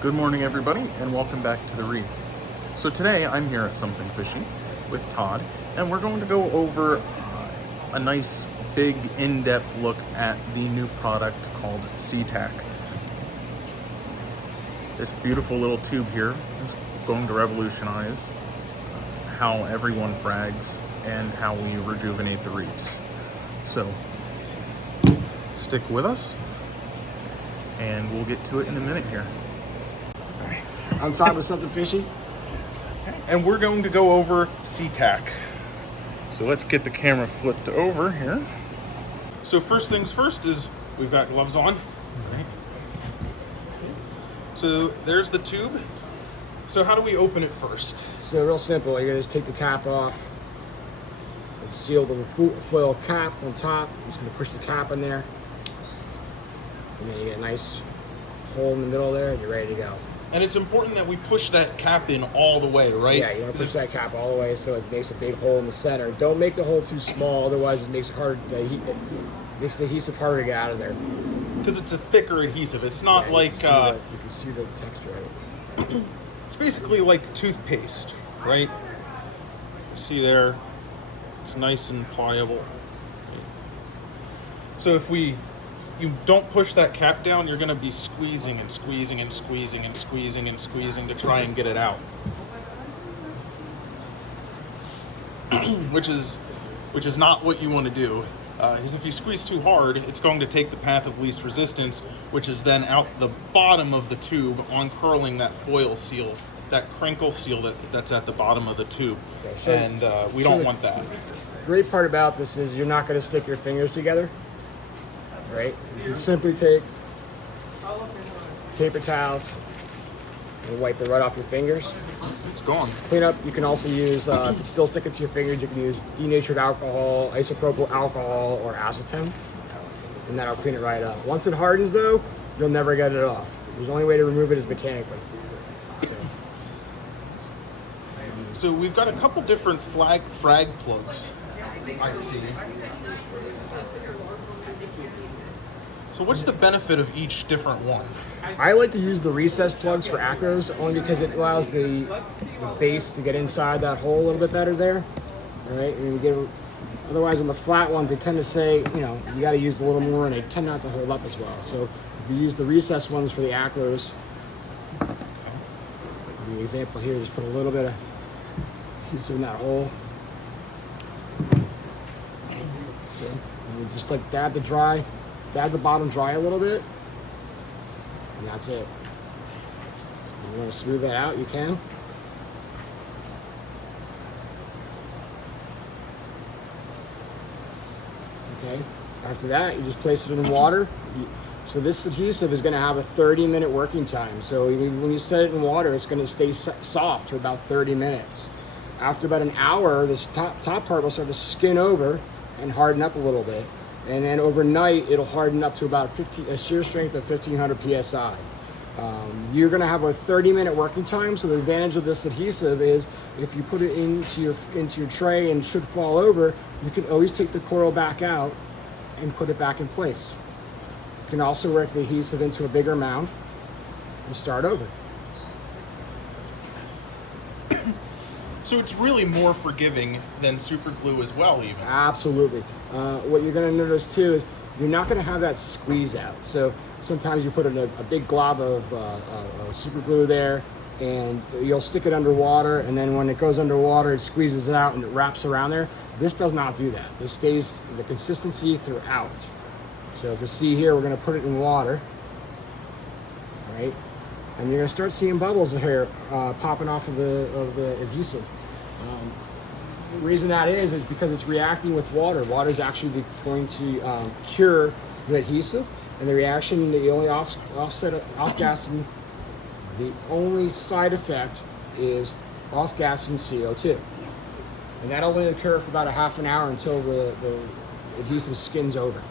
Good morning, everybody, and welcome back to the reef. So today I'm here at Something Fishy with Todd, and we're going to go over a nice, big, in-depth look at the new product called SeaTak. This beautiful little tube here is going to revolutionize how everyone frags and how we rejuvenate the reefs. So stick with us, and we'll get to it in a minute here. On top of Something Fishy. And we're going to go over SeaTak. So let's get the camera flipped over here. So first things first is we've got gloves on. Right. So there's the tube. So how do we open it first? So real simple, you're gonna just take the cap off. It's sealed with a foil cap on top. You're just gonna push the cap in there. And then you get a nice hole in the middle there and you're ready to go. And it's important that we push that cap in all the way, right? Yeah, you want to push that cap all the way so it makes a big hole in the center. Don't make the hole too small, otherwise it makes it hard. It makes the adhesive harder to get out of there. Because it's a thicker adhesive. It's not like you can see the texture of it. It's basically like toothpaste, right? See there, it's nice and pliable. So if you don't push that cap down, you're going to be squeezing and squeezing and squeezing and squeezing and squeezing to try and get it out. which is not what you want to do. Because if you squeeze too hard, it's going to take the path of least resistance, which is then out the bottom of the tube, uncurling that foil seal, that crinkle seal that's at the bottom of the tube. Okay, so, and we don't want that. Great part about this is you're not going to stick your fingers together. Right? You can simply take paper towels and wipe it right off your fingers. It's gone. Clean up. You can also use, if it's still sticking to your fingers, you can use denatured alcohol, isopropyl alcohol, or acetone, and that'll clean it right up. Once it hardens, though, you'll never get it off. The only way to remove it is mechanically. So we've got a couple different frag plugs. I see. So what's the benefit of each different one? I like to use the recessed plugs for acros only because it allows the base to get inside that hole a little bit better there. All right, and otherwise on the flat ones they tend to say, you got to use a little more, and they tend not to hold up as well. So if you use the recessed ones for the acros, the example here, just put a little bit of adhesive in that hole. Okay. And just like dab the bottom dry a little bit, and that's it. So if you want to smooth that out, you can. Okay. After that, you just place it in water. So this adhesive is going to have a 30-minute working time. So when you set it in water, it's going to stay soft for about 30 minutes. After about an hour, this top part will start to skin over and harden up a little bit. And then overnight, it'll harden up to about a shear strength of 1,500 psi. You're going to have a 30-minute working time. So the advantage of this adhesive is if you put it into your tray and it should fall over, you can always take the coral back out and put it back in place. You can also work the adhesive into a bigger mound and start over. So it's really more forgiving than super glue as well, even. Absolutely. What you're going to notice too is you're not going to have that squeeze out. So sometimes you put in a big glob of super glue there, and you'll stick it underwater, and then when it goes underwater, it squeezes it out and it wraps around there. This does not do that. This stays the consistency throughout. So if you see here, we're going to put it in water, right? And you're going to start seeing bubbles here popping off of the adhesive. The reason that is because it's reacting with water. Water is actually going to cure the adhesive, and the reaction, the only off-gassing, the only side effect is off-gassing CO2. And that'll only occur for about a half an hour until the adhesive skins over.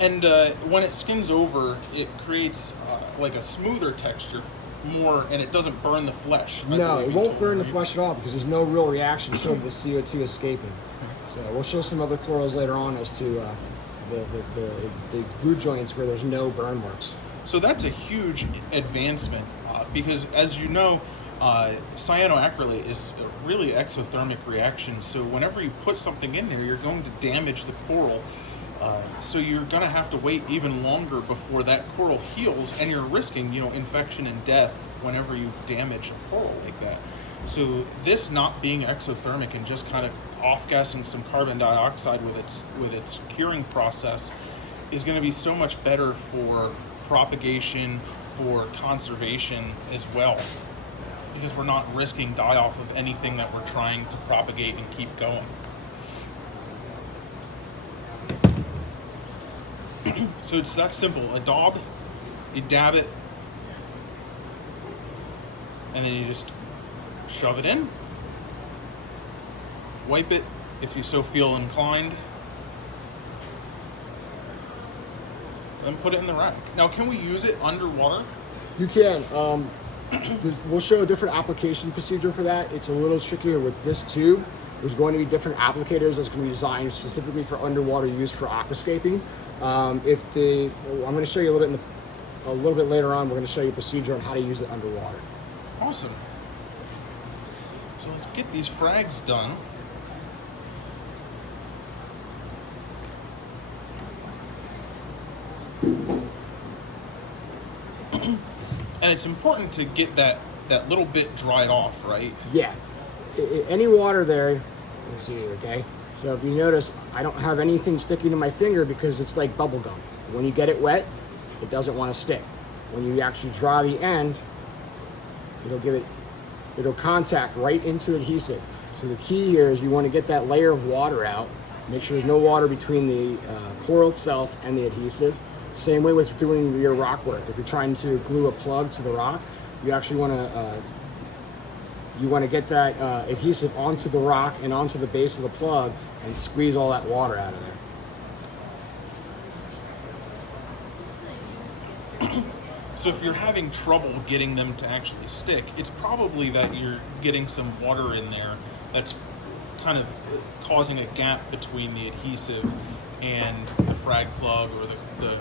And when it skins over, it creates like a smoother texture more, and it doesn't burn the flesh. No, it won't burn the flesh at all because there's no real reaction showing the CO2 escaping. So we'll show some other corals later on as to the glue joints where there's no burn marks. So that's a huge advancement because as you know, cyanoacrylate is a really exothermic reaction. So whenever you put something in there, you're going to damage the coral. So you're going to have to wait even longer before that coral heals, and you're risking, infection and death whenever you damage a coral like that. So this not being exothermic and just kind of off-gassing some carbon dioxide with its curing process is going to be so much better for propagation, for conservation as well, because we're not risking die-off of anything that we're trying to propagate and keep going. So it's that simple. A daub, you dab it, and then you just shove it in, wipe it if you so feel inclined, then put it in the rack. Now, can we use it underwater? You can. We'll show a different application procedure for that. It's a little trickier with this tube. There's going to be different applicators that's going to be designed specifically for underwater use for aquascaping. I'm going to show you a little bit later on. We're going to show you a procedure on how to use it underwater. Awesome. So let's get these frags done. And it's important to get that little bit dried off, right? Yeah. Any water there, let's see, okay? So if you notice, I don't have anything sticking to my finger because it's like bubble gum. When you get it wet, it doesn't want to stick. When you actually draw the end, it'll contact right into the adhesive. So the key here is you want to get that layer of water out. Make sure there's no water between the coral itself and the adhesive. Same way with doing your rock work. If you're trying to glue a plug to the rock, you actually want to get that adhesive onto the rock and onto the base of the plug and squeeze all that water out of there. So if you're having trouble getting them to actually stick, it's probably that you're getting some water in there that's kind of causing a gap between the adhesive and the frag plug or the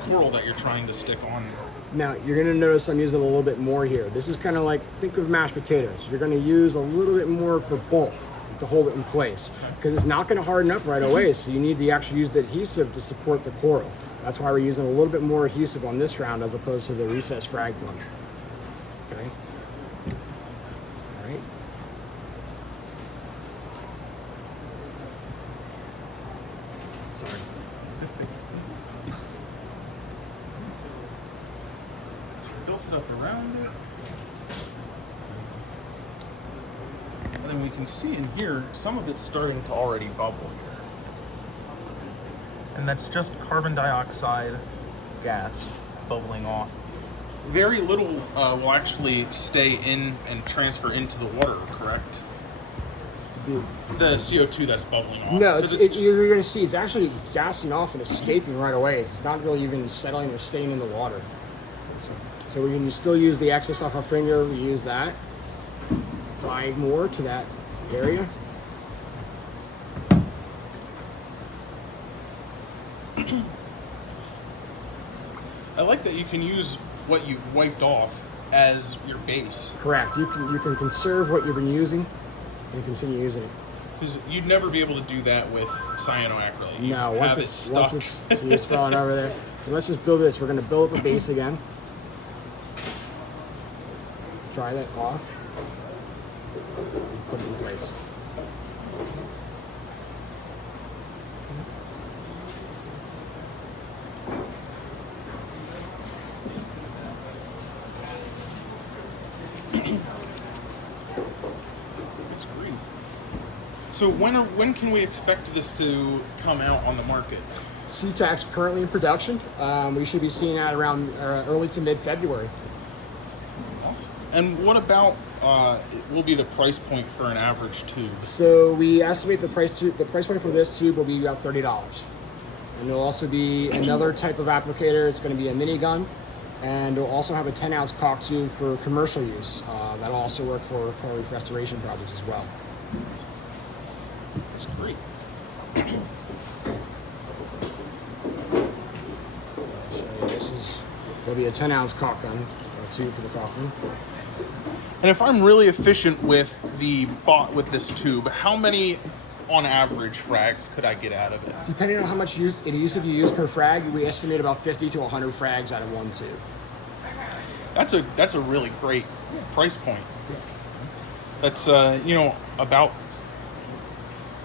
coral that you're trying to stick on. Now, you're going to notice I'm using a little bit more here. This is kind of like, think of mashed potatoes. You're going to use a little bit more for bulk to hold it in place because it's not going to harden up right away, so you need to actually use the adhesive to support the coral. That's why we're using a little bit more adhesive on this round as opposed to the recessed frag plunge. Okay? All right. Sorry. Built it up around it. And then we can see in here, some of it's starting to already bubble here. And that's just carbon dioxide gas bubbling off. Very little will actually stay in and transfer into the water, correct? The CO2 that's bubbling off. No, you're going to see it's actually gassing off and escaping right away. It's not really even settling or staying in the water. So we can still use the excess off our finger. We use that. Apply more to that area. I like that you can use what you've wiped off as your base. Correct. You can conserve what you've been using and continue using it. Because you'd never be able to do that with cyanoacrylate. No, once it's so you're just falling over there. So let's just build this. We're going to build up a base again. Dry that off. Put it in place. That's great. So when can we expect this to come out on the market? CTAC's currently in production. We should be seeing that around early to mid-February. Awesome. And what about will be the price point for an average tube? So we estimate the price point for this tube will be about $30. And there'll also be another type of applicator. It's going to be a mini gun, and we'll also have a 10-ounce caulk tube for commercial use. That'll also work for coral reef restoration projects as well. That's great. This will be a 10-ounce caulk gun. tube for the caulking. And if I'm really efficient with this tube, how many on average frags could I get out of it? Depending on how much adhesive you use per frag, we estimate about 50 to 100 frags out of one tube. That's a really great price point. That's about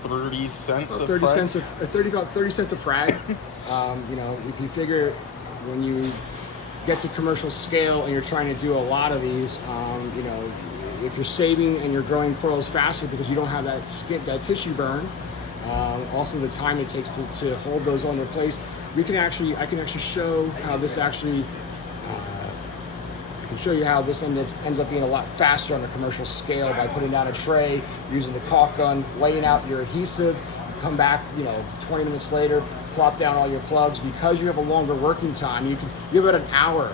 30 cents About a 30 frag. cents about 30 cents a frag. If you figure when you get to commercial scale and you're trying to do a lot of these, if you're saving and you're growing corals faster because you don't have that tissue burn, also the time it takes to hold those on their place, I can actually show how this actually. I can show you how this ends up being a lot faster on a commercial scale by putting down a tray, using the caulk gun, laying out your adhesive, come back, 20 minutes later, plop down all your plugs. Because you have a longer working time, you have about an hour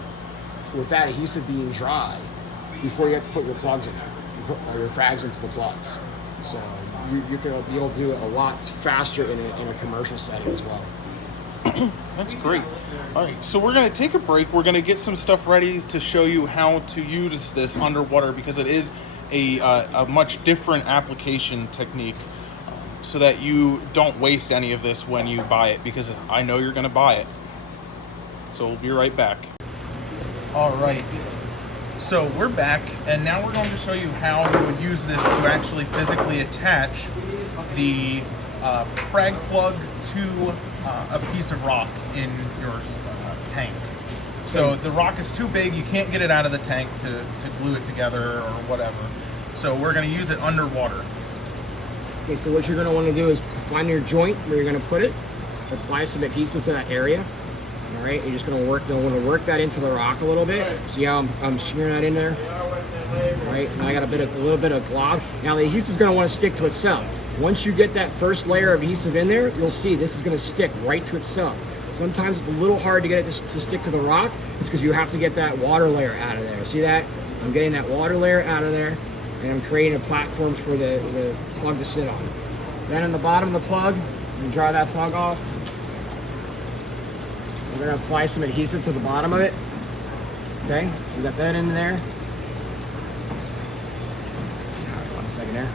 with that adhesive being dry before you have to put your plugs in there, or your frags into the plugs. So you're going to be able to do it a lot faster in a commercial setting as well. That's great. All right, so we're going to take a break. We're going to get some stuff ready to show you how to use this underwater, because it is a much different application technique, so that you don't waste any of this when you buy it, because I know you're going to buy it. So we'll be right back. All right. So we're back, and now we're going to show you how you would use this to actually physically attach the frag plug to a piece of rock in your tank. So the rock is too big, you can't get it out of the tank to glue it together or whatever. So we're going to use it underwater. Okay, so what you're going to want to do is find your joint where you're going to put it, apply some adhesive to that area. All right, you're just going to work that into the rock a little bit. See how I'm smearing that in there? All right, now I got a little bit of glob. Now the adhesive is going to want to stick to itself. Once you get that first layer of adhesive in there, you'll see this is going to stick right to itself. Sometimes it's a little hard to get it to stick to the rock. It's because you have to get that water layer out of there. See that? I'm getting that water layer out of there, and I'm creating a platform for the plug to sit on. Then on the bottom of the plug, you dry that plug off. We're going to apply some adhesive to the bottom of it. Okay, so we got that in there. All right, 1 second there.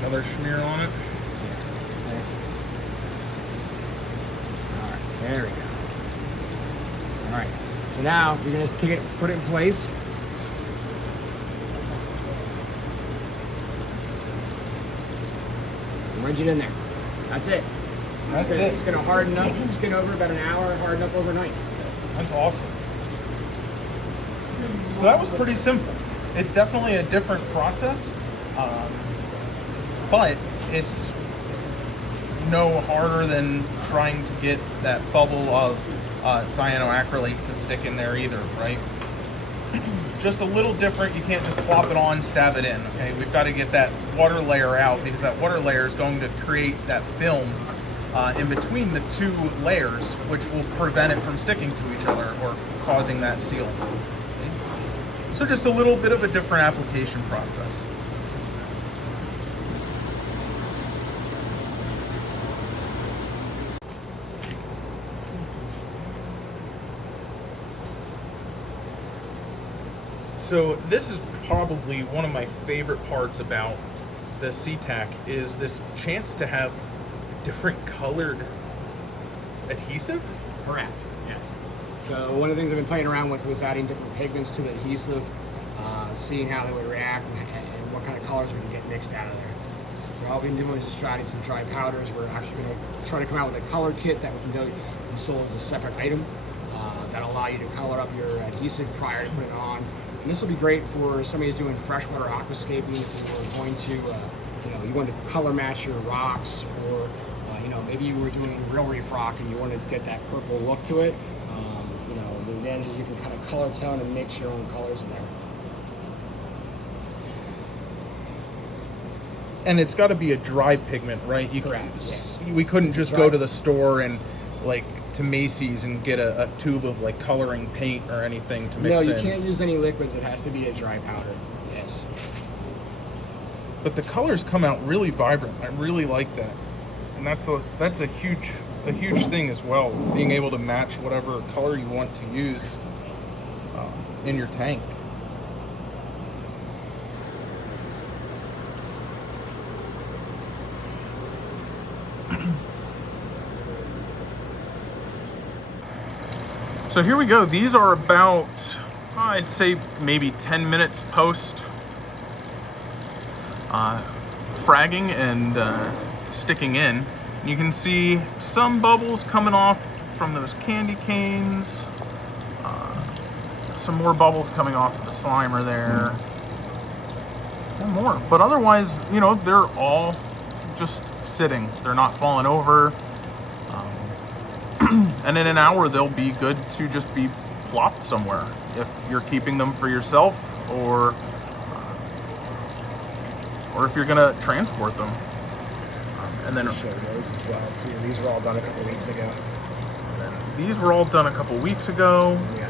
Another smear on it. Okay. All right, there we go. All right, so now you're going to take it, put it in place. Wedge it in there. That's it. That's it. It's going to harden up, skin over about an hour, and harden up overnight. That's awesome. So that was pretty simple. It's definitely a different process, but it's no harder than trying to get that bubble of cyanoacrylate to stick in there either, right? Just a little different. You can't just plop it on, stab it in, okay? We've got to get that water layer out, because that water layer is going to create that film in between the two layers, which will prevent it from sticking to each other or causing that seal. So just a little bit of a different application process. So this is probably one of my favorite parts about the CTAC, is this chance to have different colored adhesive. Correct, yes. So one of the things I've been playing around with was adding different pigments to the adhesive, seeing how they would react and what kind of colors we can get mixed out of there. So all we've been doing is just trying some dry powders. We're actually going to try to come out with a color kit that we can be sold as a separate item that'll allow you to color up your adhesive prior to putting it on. And this will be great for somebody who's doing freshwater aquascaping. If you were going to, you want to color match your rocks, or maybe you were doing real reef rock and you wanted to get that purple look to it. The advantage is you can kind of color tone and mix your own colors in there. And it's got to be a dry pigment, right? Correct. Yeah. We couldn't just go to the store and to Macy's and get a tube of coloring paint or anything to mix in. No, you can't use any liquids. It has to be a dry powder. Yes. But the colors come out really vibrant. I really like that, and that's a huge a huge thing as well, being able to match whatever color you want to use in your tank. So here we go. These are about, I'd say maybe 10 minutes post fragging and sticking in. You can see some bubbles coming off from those candy canes. Some more bubbles coming off of the Slimer there. And more. But otherwise, you know, they're all just sitting. They're not falling over. And in an hour, they'll be good to just be plopped somewhere if you're keeping them for yourself, or if you're gonna transport them. And then show those as well too. These were all done a couple weeks ago. These were all done a couple weeks ago. Yeah.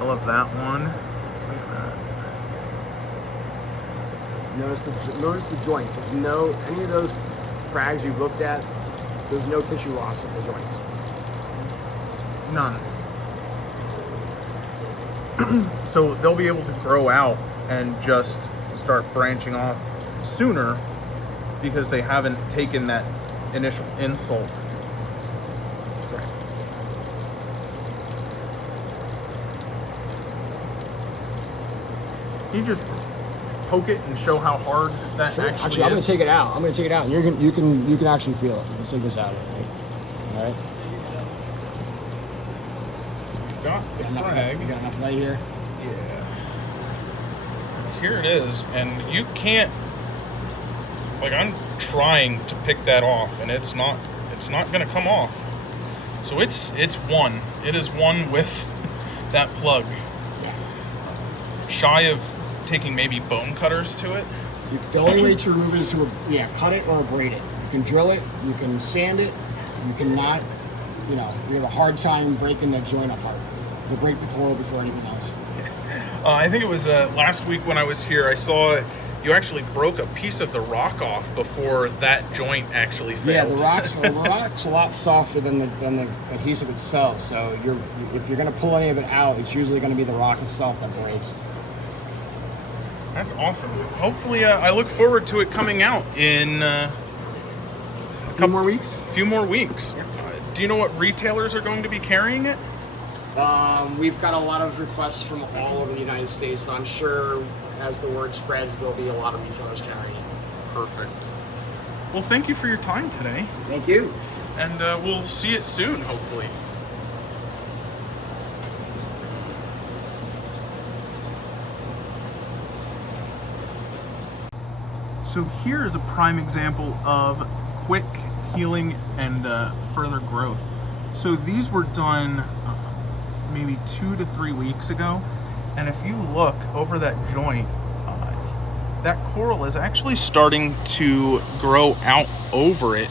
I love that one. Look at that. Notice the joints. There's no, any of those frags you've looked at, there's no tissue loss of the joints. None. So they'll be able to grow out and just start branching off sooner because they haven't taken that initial insult. Right. Can you just poke it and show how hard that Sure. actually I'm going is? to take it out. I'm going to take it out, and you can actually feel it. Let's take this out. All right. Got the frag. You got enough light here. Yeah. Here it is, and you can't. Like, I'm trying to pick that off, and it's not going to come off. So it's one. It is one with that plug. Shy of taking maybe bone cutters to it. The only way to remove it is to cut it or abrade it. You can drill it, you can sand it, you cannot, you have a hard time breaking the joint apart. You break the coral before anything else. I think it was last week when I was here, I saw you actually broke a piece of the rock off before that joint actually failed. Yeah, the rock's a lot softer than the adhesive itself. So if you're going to pull any of it out, it's usually going to be the rock itself that breaks. That's awesome. Hopefully, I look forward to it coming out in a few more weeks. Few more weeks. Do you know what retailers are going to be carrying it? We've got a lot of requests from all over the United States, so I'm sure as the word spreads, there'll be a lot of retailers carrying it. Perfect. Well, thank you for your time today. Thank you. And we'll see it soon, hopefully. So here is a prime example of quick healing and further growth. So these were done maybe 2 to 3 weeks ago, and if you look over that joint, that coral is actually starting to grow out over it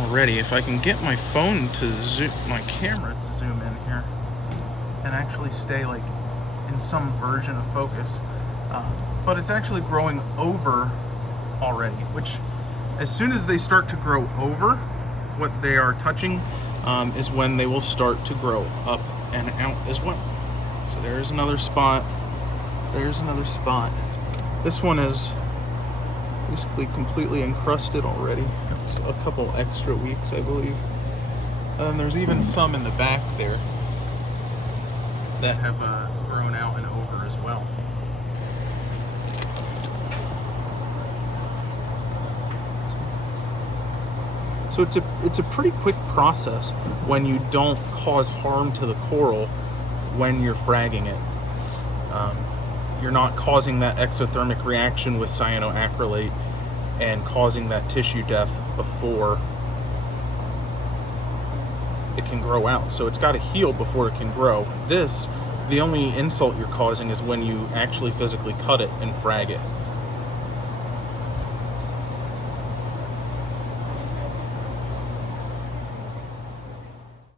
already. If I can get my phone to zoom, my camera to zoom in here and actually stay like in some version of focus, but it's actually growing over already, which as soon as they start to grow over what they are touching is when they will start to grow up and out as well. So there's another spot, there's another spot. This one is basically completely encrusted already. It's a couple extra weeks, I believe. And there's even some in the back there that have grown out and over as well. So it's a pretty quick process when you don't cause harm to the coral when you're fragging it. You're not causing that exothermic reaction with cyanoacrylate and causing that tissue death before it can grow out. So it's got to heal before it can grow. The only insult you're causing is when you actually physically cut it and frag it.